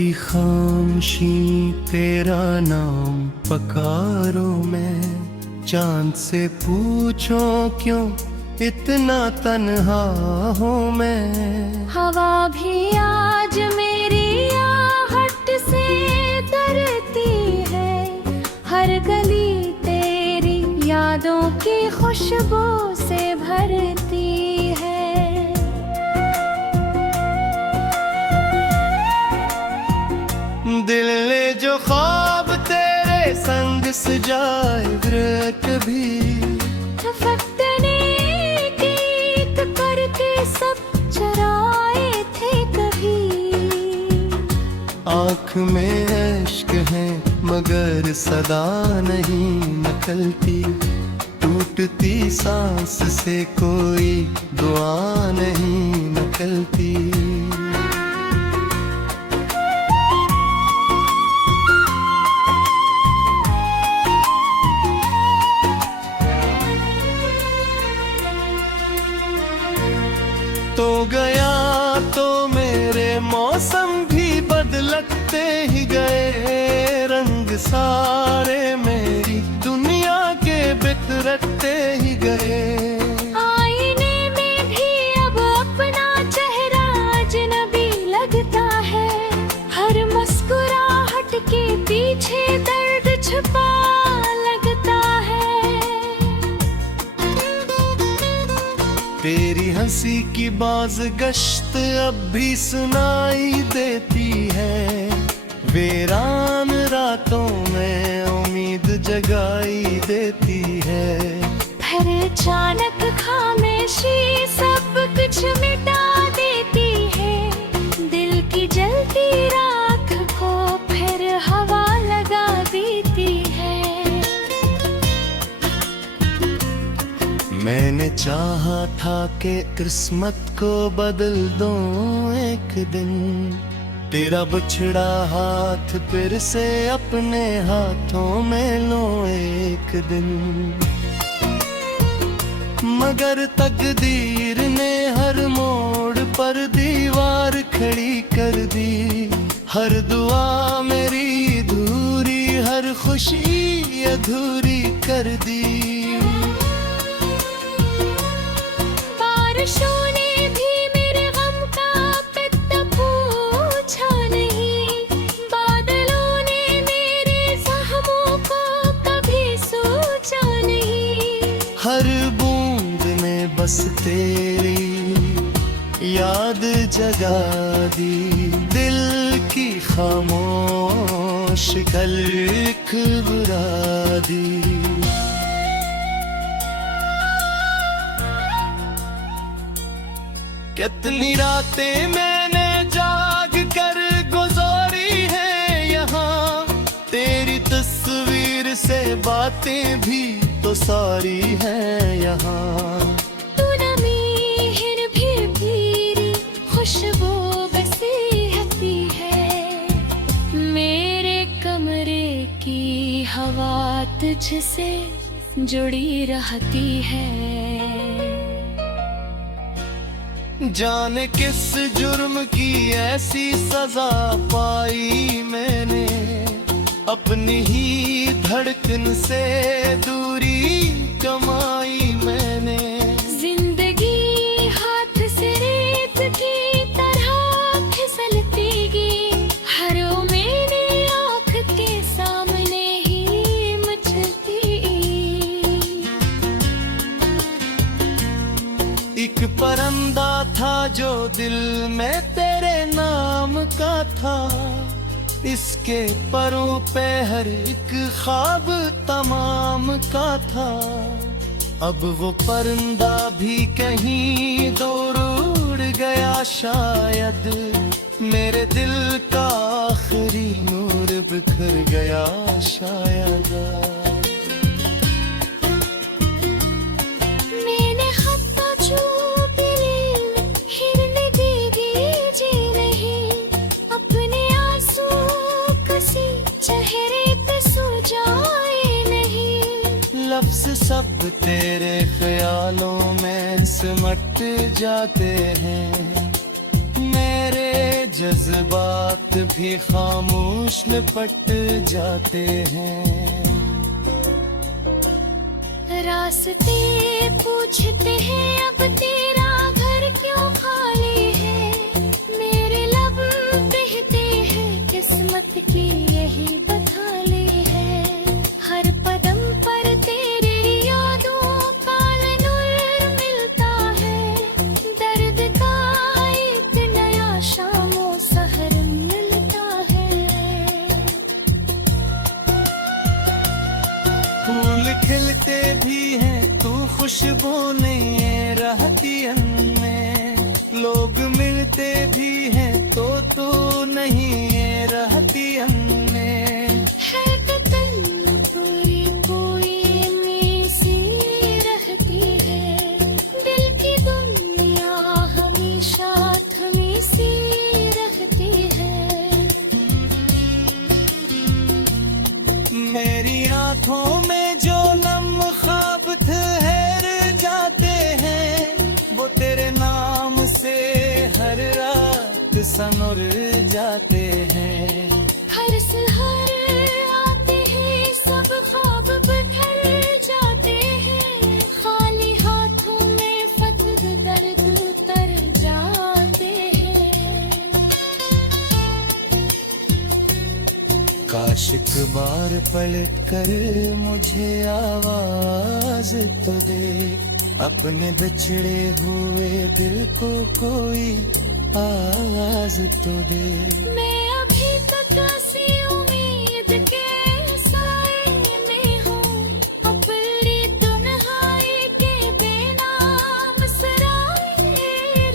की खामोशी तेरा नाम पकारो मैं, चांद से पूछो क्यों इतना तन्हा हूँ मैं। हवा भी आज मेरी आहट से डरती है, हर गली तेरी यादों की खुशबू से भरती है। दिल ने जो ख्वाब तेरे संग सजाए कभी, फकने एक करके सब चराए थे कभी। आँख में अश्क है मगर सदा नहीं निकलती, टूटती सांस से कोई दुआ नहीं निकलती। तो गया तो मेरे मौसम भी बदलते ही गए, रंग सारे मेरी दुनिया के बिखरते ही गए। आईने में भी अब अपना चेहरा अजनबी लगता है, हर मुस्कुराहट के पीछे दर्द छुपा लगता है। तेरी हंसी की बाज गश्त अब भी सुनाई देती है, वीरान रातों में उम्मीद जगाई देती है। फिर अचानक खामोशी सब कुछ मिटा देती है, दिल की जलती राख को फिर हवा लगा देती है। मैंने चाहा था कि किस्मत को बदल दूं एक दिन, तेरा बिछड़ा हाथ फिर से अपने हाथों में लूं एक दिन। मगर तकदीर ने हर मोड़ पर दीवार खड़ी कर दी, हर दुआ मेरी अधूरी, हर खुशी अधूरी कर दी। बारिशों ने भी मेरे गम का पिता पूछा नहीं, बादलों ने मेरे ज़ख्मों को कभी सोचा नहीं। हर बूंद में बस तेरी याद जगा दी, दिल की खामोश कल्क बुरा दी। कितनी रातें मैंने जाग कर गुजारी है यहाँ, तेरी तस्वीर से बातें भी तो सारी हैं यहाँ। तू नमी हिर भी तेरी खुशबू बसी रहती है, मेरे कमरे की हवा तुझसे जुड़ी रहती है। जाने किस जुर्म की ऐसी सजा पाई मैंने, अपनी ही धड़कन से दूरी कमाई मैंने। जिंदगी हाथ से रेत की तरह फिसलती गई, हर उम्मीद आँख के सामने ही मचलती। एक परिंदा था जो दिल में तेरे नाम का था, इसके परों पे हर एक ख्वाब तमाम का था। अब वो परिंदा भी कहीं दूर उड़ गया शायद, मेरे दिल का आखिरी नूर बिखर गया शायद। लफ्ज़ सब तेरे ख्यालों में सिमट जाते हैं, मेरे जज्बात भी खामोश लिपट जाते हैं। रास्ते पूछते हैं अब तेरा घर क्यों खाली है। मेरे लब कहते हैं किस्मत की यही बदहाली है। हर कदम पर तेरी यादों का नूर मिलता है। दर्द का एक नया शामों सहर मिलता है। फूल खिलते भी हैं तू खुशबू नहीं रहती में। लोग मिलते भी हैं तो तू नहीं रहती में। है कतल पूरी कोई में सी रहती है। दिल की दुनिया हमेशा थमी सी रहती है। मेरी आंखों में जो नम ख्वाब ठहर जाते हैं, वो तेरे नाम से हर रात सनुर जाते हैं। हर सहर आते हैं सब ख्वाब बिखर जाते हैं। खाली हाथों में फतह दर्द तर जाते हैं। काश एक बार पलट कर मुझे आवाज तो दे। अपने बिछड़े हुए दिल को कोई आवाज तो दे। मैं अभी तक हंसी उम्मीद के साए में हूँ। अपनी तन्हाई के बेनाम सराय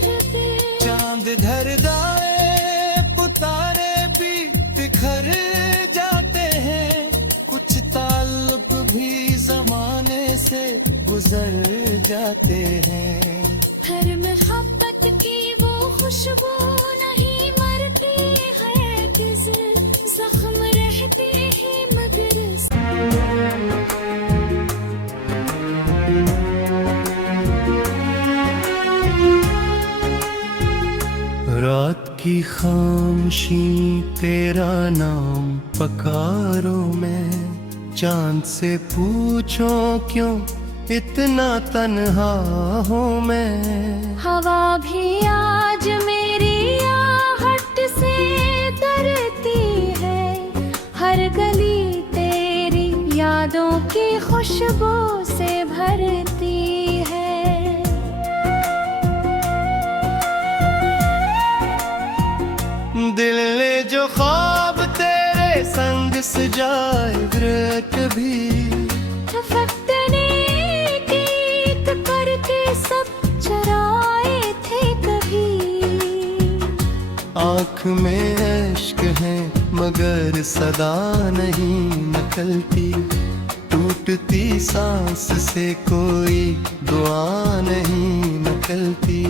रहते। चांद ढर जाए पुतारे भी बिखर जाते हैं। कुछ ताल्लुक भी जमाने से गुजर जाते हैं। हर मोहब्बत की वो खुशबू नहीं मरती है। किस जख्म रहते हैं मगर रात की खामोशी तेरा नाम पकारो मैं। चांद से पूछो क्यों इतना तन्हा हूँ मैं। हवा भी आज मेरी आहट से डरती है। हर गली तेरी यादों की खुशबू से भरती है। दिल ने जो ख्वाब तेरे संग सजाए कभी। फकने की एक करके सब चराए थे कभी। आँख में अश्क है मगर सदा नहीं निकलती। टूटती सांस से कोई दुआ नहीं निकलती।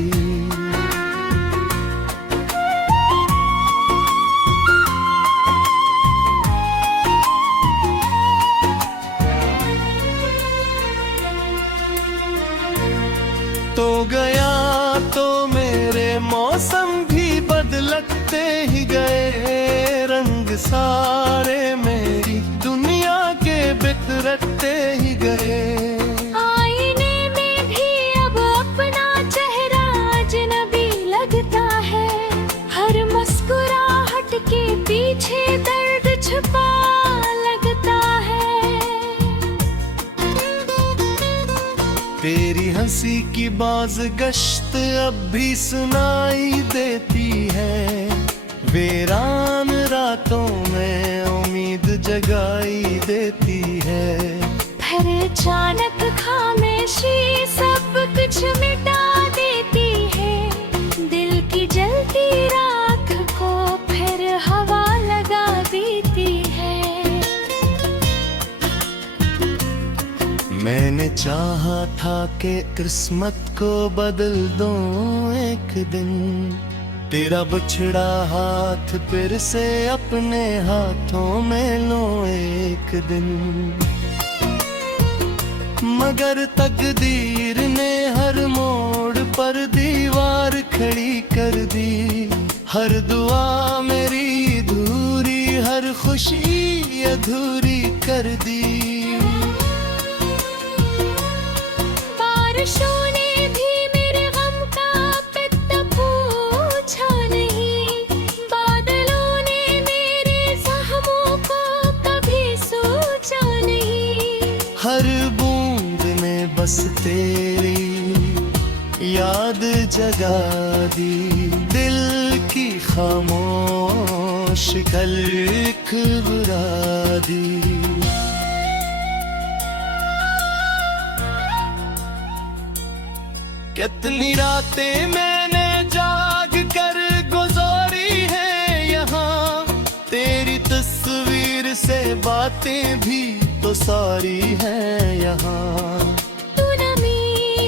तो गया तो मेरे मौसम भी बदलते ही गए। रंग सारे मेरी दुनिया के बिखरते ही गए। आईने में भी अब अपना चेहरा अजनबी लगता है। हर मुस्कुराहट के पीछे दर्द छुपा लगता है। तेरी हंसी की बाज गश्त अब भी सुनाई देती है। वीरान रातों में उम्मीद जगाई देती है। फिर अचानक खामोशी सब कुछ मिटा देती है। दिल की जलती राख को फिर हवा लगा देती है। मैंने चाहा था कि किस्मत को बदल दूं एक दिन। तेरा बिछड़ा हाथ फिर से अपने हाथों में लूं एक दिन। मगर तकदीर ने हर मोड़ पर दीवार खड़ी कर दी। हर दुआ मेरी दूरी, हर खुशी अधूरी कर दी। बारिशों ने भी मेरे गम का पित्त पूछा नहीं, बादलों ने मेरे जख्मों को कभी सोचा नहीं। हर बूंद में बस तेरी याद जगा दी, दिल की खामोश कल्क बुरा दी। कितनी रातें मैंने जाग कर गुजारी है यहाँ, तेरी तस्वीर से बातें भी तो सारी हैं यहाँ। तू नमी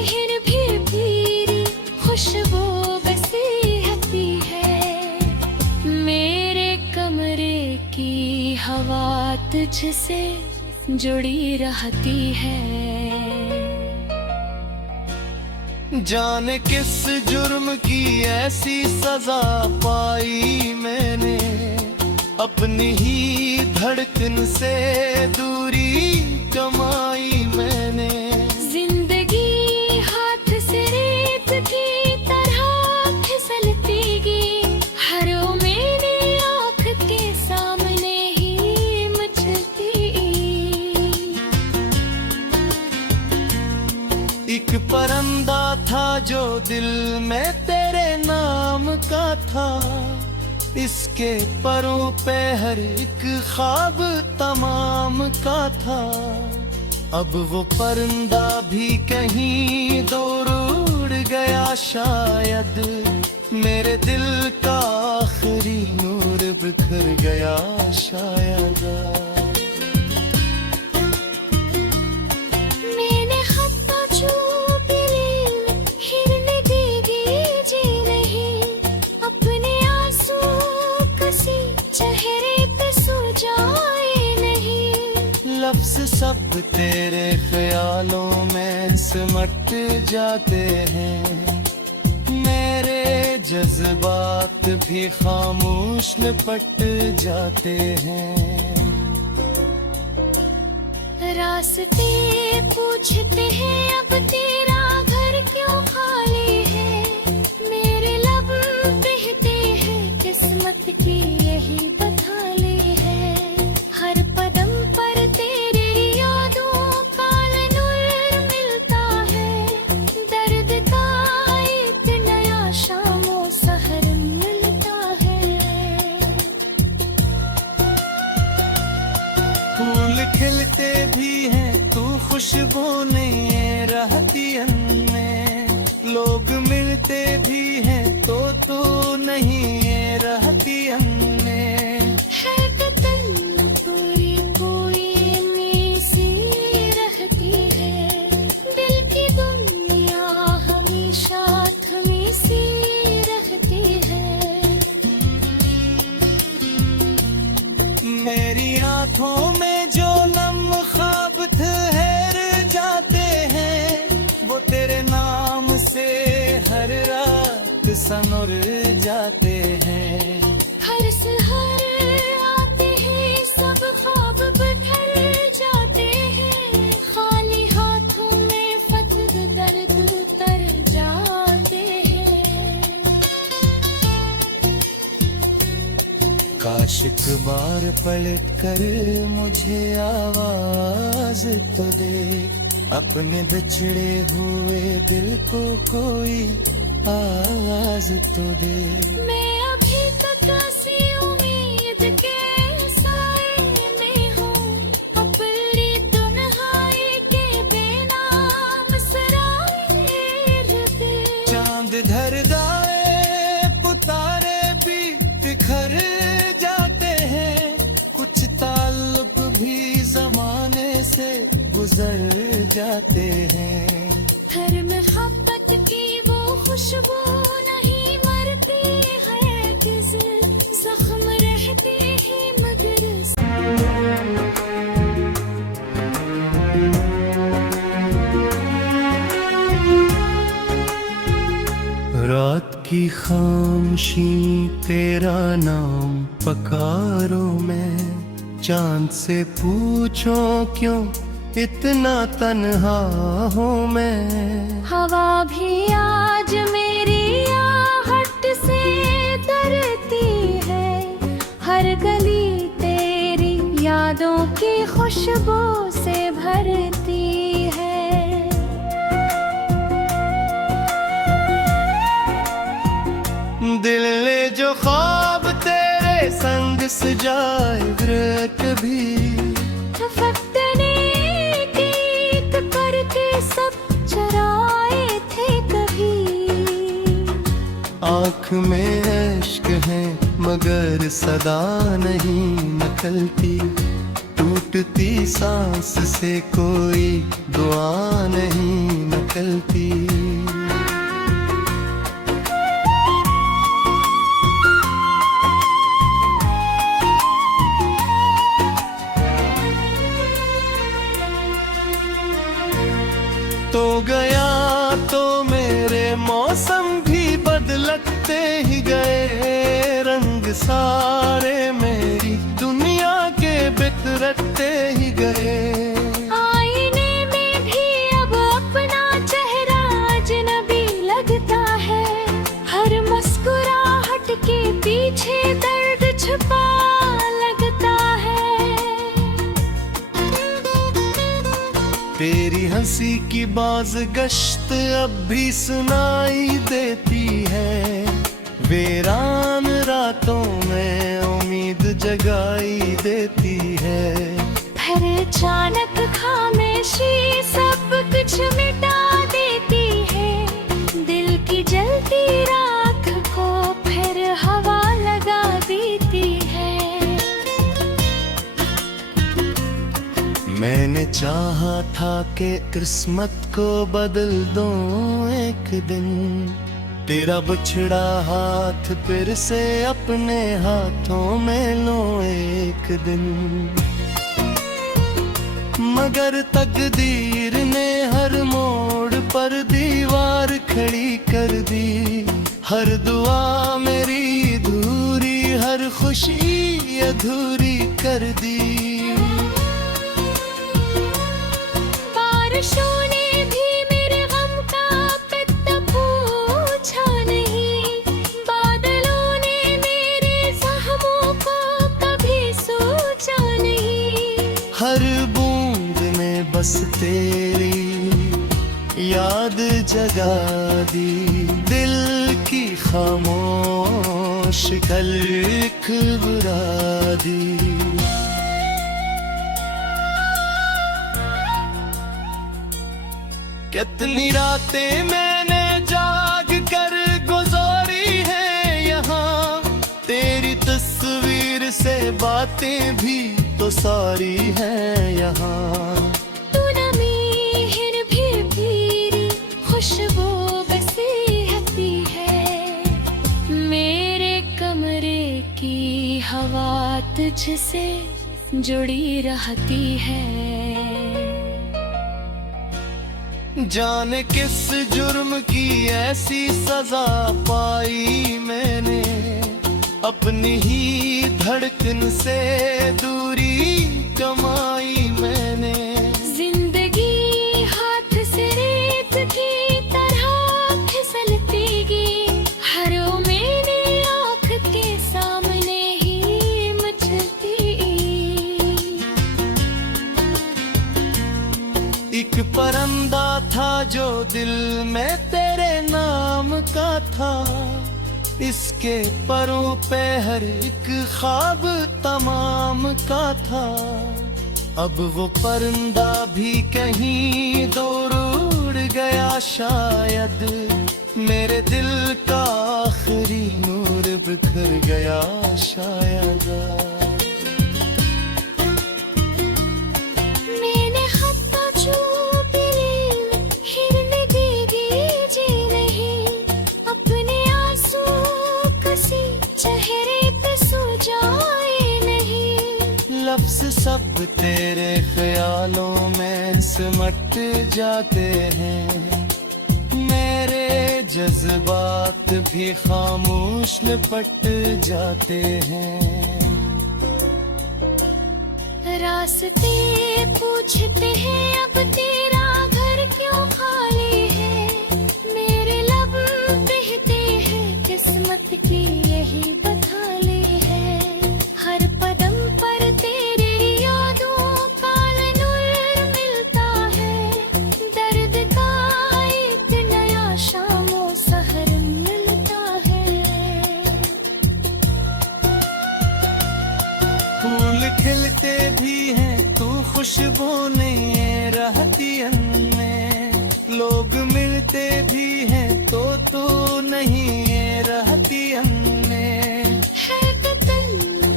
हिर भी पीरी खुशबू बसीहती है, मेरे कमरे की हवा तुझसे जुड़ी रहती है। जाने किस जुर्म की ऐसी सजा पाई मैंने, अपनी ही धड़कन से दूरी कमाई मैंने। जिंदगी हाथ से रेत की तरह फिसलती गई, हर मेरे आँख के सामने ही मचलती। एक परिंदा था जो दिल में तेरे नाम का था, इसके परों पे हर एक ख्वाब तमाम का था। अब वो परिंदा भी कहीं दूर उड़ गया शायद, मेरे दिल का आखिरी नूर बिखर गया शायद। लफ्ज़ सब तेरे ख्यालों में सिमट जाते हैं, मेरे जज्बात भी खामोश लिपट जाते हैं। रास्ते पूछते हैं अब तेरा घर क्यों खाली है, मेरे लब कहते हैं किस्मत की यही बदहाली है। हर कदम पर तेरी यादों का नूर मिलता है, दर्द का एक नया शामो सहर मिलता है। फूल खिलते भी हैं तू खुशबू नहीं रहती में, लोग मिलते भी हैं तो तू नहीं रहती में। है कतन पूरी कोई में सी रहती है, दिल की दुनिया हमेशा थमी सी रहती है। मेरी आँखों में जो नम ख्वाब ठहर जाते हैं, वो तेरे नाम से हर रात सनुर जाते हैं। हर सहर आते हैं सब ख्वाब बिखर जाते हैं, खाली हाथों में फतद दर्द तर जाते हैं। काश एक बार पलट कर मुझे आवाज तो दे, अपने बिछड़े हुए दिल को कोई आवाज तो दे। मैं अभी तक सी उम्मीद के साए में हूँ, अपनी तन्हाई के बेनाम सराय रुके। चांद ढर जाए पुतारे भी बिखर जाते हैं, कुछ ताल्लुक भी जमाने से गुजर जाते हैं। हर मोहब्बत की वो खुशबू नहीं मरती है, किस जख्म रहते हैं मगर रात की खामोशी तेरा नाम पकारो मैं, चांद से पूछो क्यों इतना तन्हा हूँ मैं। हवा भी आज मेरी आहट से डरती है, हर गली तेरी यादों की खुशबू से भरती है। दिल ने जो ख्वाब तेरे संग सजाए कभी, वक्त ने एक करके सब चराए थे कभी। आँख में अश्क है मगर सदा नहीं निकलती, टूटती सांस से कोई दुआ नहीं निकलती। तो गया तो मेरे मौसम भी बदलते ही गए, रंग सारे मेरी दुनिया के बिखरते ही गए। आईने में भी अब अपना चेहरा अजनबी लगता है, हर मुस्कुराहट के पीछे दर्द छुपा लगता है। तेरी हंसी की बाज गश्त अब भी सुनाई देती है, वीरान रातों में उम्मीद जगाई देती है। फिर अचानक खामोशी सब कुछ मिटा देती है, दिल की जलती राख को फिर हवा लगा देती है। मैंने चाहा था कि किस्मत को बदल दूं एक दिन, तेरा बिछड़ा हाथ फिर से अपने हाथों में लूं एक दिन। मगर तकदीर ने हर मोड़ पर दीवार खड़ी कर दी, हर दुआ मेरी अधूरी, हर खुशी अधूरी कर दी। बारिशों ने भी मेरे गम का पित्त पूछा नहीं, बादलों ने मेरे जख्मों को कभी सोचा नहीं। हर बूंद में बस तेरी याद जगा दी, दिल की खामोश खलक बुरा दी। कितनी रातें मैंने जाग कर गुजारी है यहाँ, तेरी तस्वीर से बातें भी तो सारी हैं यहाँ। तू नमी भी तेरी खुशबू बसी हती है, मेरे कमरे की हवा तुझसे जुड़ी रहती है। जाने किस जुर्म की ऐसी सजा पाई मैंने, अपनी ही धड़कन से दूरी कमाई मैंने। जिंदगी हाथ से रेत की तरह फिसलती गई, हर मेरे आँख के सामने ही मचलती। एक परिंदा था जो दिल में तेरे नाम का था, इसके परों पे हर एक ख्वाब तमाम का था। अब वो परिंदा भी कहीं दूर उड़ गया शायद, मेरे दिल का आखिरी नूर बिखर गया शायद। लफ्ज़ सब तेरे ख्यालों में सिमट जाते हैं, मेरे जज्बात भी खामोश लिपट जाते हैं। रास्ते पूछते हैं अब तेरा घर क्यों खाली है, मेरे लब बहते हैं किस्मत की यही बथाली है। हर कदम पर तेरी यादों का नूर मिलता है, दर्द का एक नया शामो सहर मिलता है। फूल खिलते भी हैं तू खुशबू नहीं रहती में, लोग मिलते भी हैं तो तू नहीं रहती में। है कतल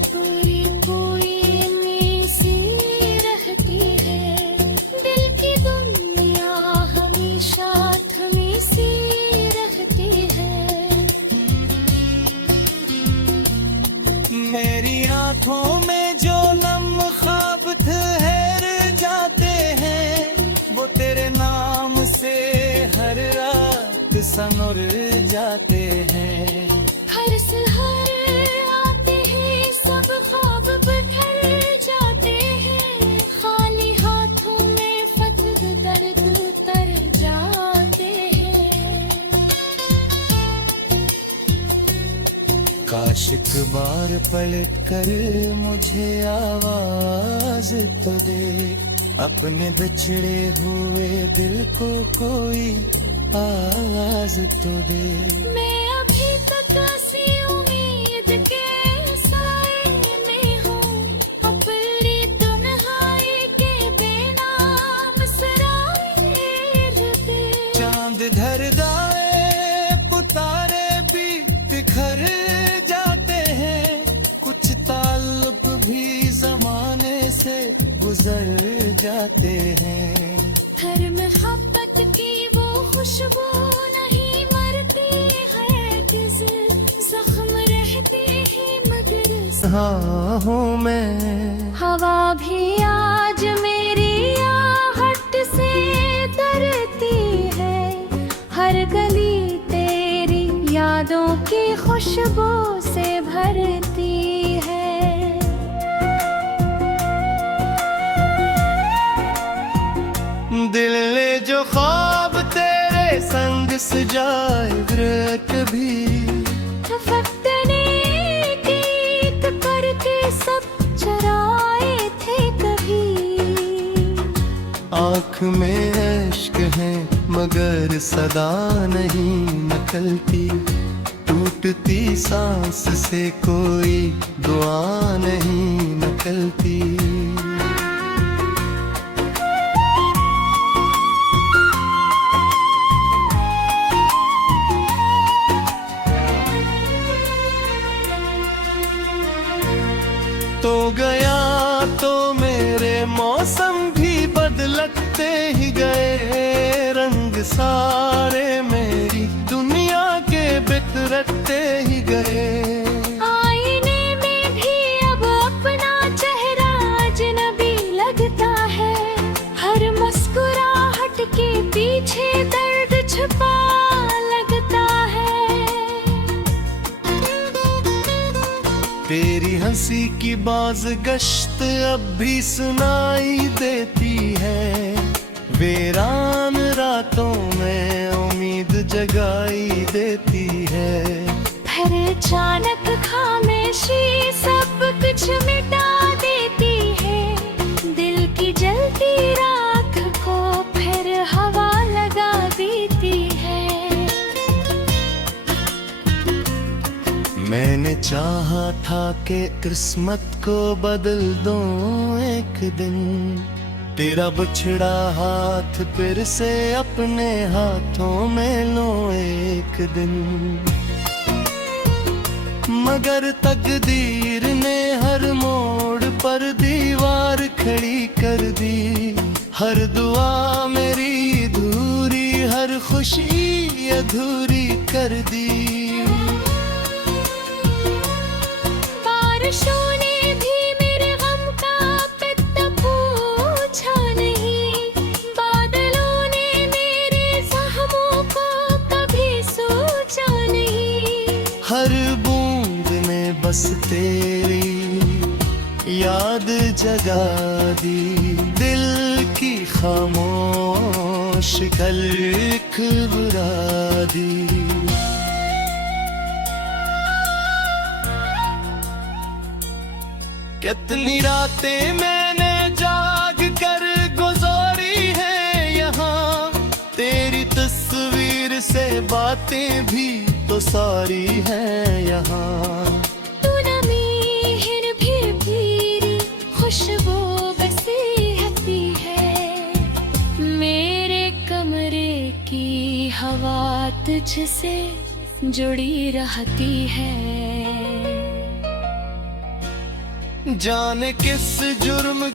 पूरी कोई में सी रहती है, दिल की दुनिया हमेशा थमी सी रहती है। मेरी आंखों में जो नम ख्वाब ठहर जाते हैं, वो तेरे नाम से हर रात सनोर जाते हैं। हर सहर आते हैं सब ख्वाब बिखर जाते हैं, खाली हाथों में फतह दर्द उतर जाते हैं। काश एक बार पलट कर मुझे आवाज तो दे, अपने बिछड़े हुए दिल को कोई आवाज तो दे। मैं अभी तक हंसी उम्मीद के साए में हूँ, अपनी तन्हाई के बेनाम सराय रुते। चांद धर दाए पुतारे भी बिखर जाते हैं, कुछ ताल्लुक भी जमाने से गुजर जाते हैं। हर मोहब्बत की वो खुशबू नहीं मरती है, किस जख्म रहते हैं मगर हाँ हूँ मैं। हवा भी आज मेरी आहट से डरती है, हर गली तेरी यादों की खुशबू से भरती है। दिल ने जो ख्वाब तेरे संग सजाए कभी, वक्त ने एक करके सब चराए थे कभी। आँख में अश्क है मगर सदा नहीं निकलती, टूटती सांस से कोई दुआ नहीं निकलती। तो गया तो मेरे मौसम भी बदलते ही गए, रंग सारे मेरी दुनिया के बिखरते ही गए। आईने में भी अब अपना चेहरा अजनबी लगता है, हर मुस्कुराहट के पीछे दर्द छुपा लगता है। तेरी हंसी की बाज गश्त अब भी सुनाई देती है, वीरान रातों में उम्मीद जगाई देती है। फिर अचानक खामोशी सब कुछ मिटा देती है, दिल की जलती राख को फिर हवा लगा देती है। मैंने चाहा था कि किस्मत को बदल दूं एक दिन, तेरा बिछड़ा हाथ फिर से अपने हाथों में लूं एक दिन। मगर तकदीर ने हर मोड़ पर दीवार खड़ी कर दी, हर दुआ मेरी अधूरी, हर खुशी अधूरी कर दी। बारिशों ने भी मेरे गम का पिता पूछा नहीं, बादलों ने मेरे जख्मों को कभी हर बूंद में बस तेरी याद जगा दी, दिल की खामोश खलक बुरा दी। कितनी रातें मैंने जाग कर गुजारी है यहाँ, तेरी तस्वीर से बातें भी तो सारी हैं यहाँ। तू नमीर भी पीरी खुशबू बसी हती है, मेरे कमरे की हवा तुझसे जुड़ी रहती है। जाने किस जुर्म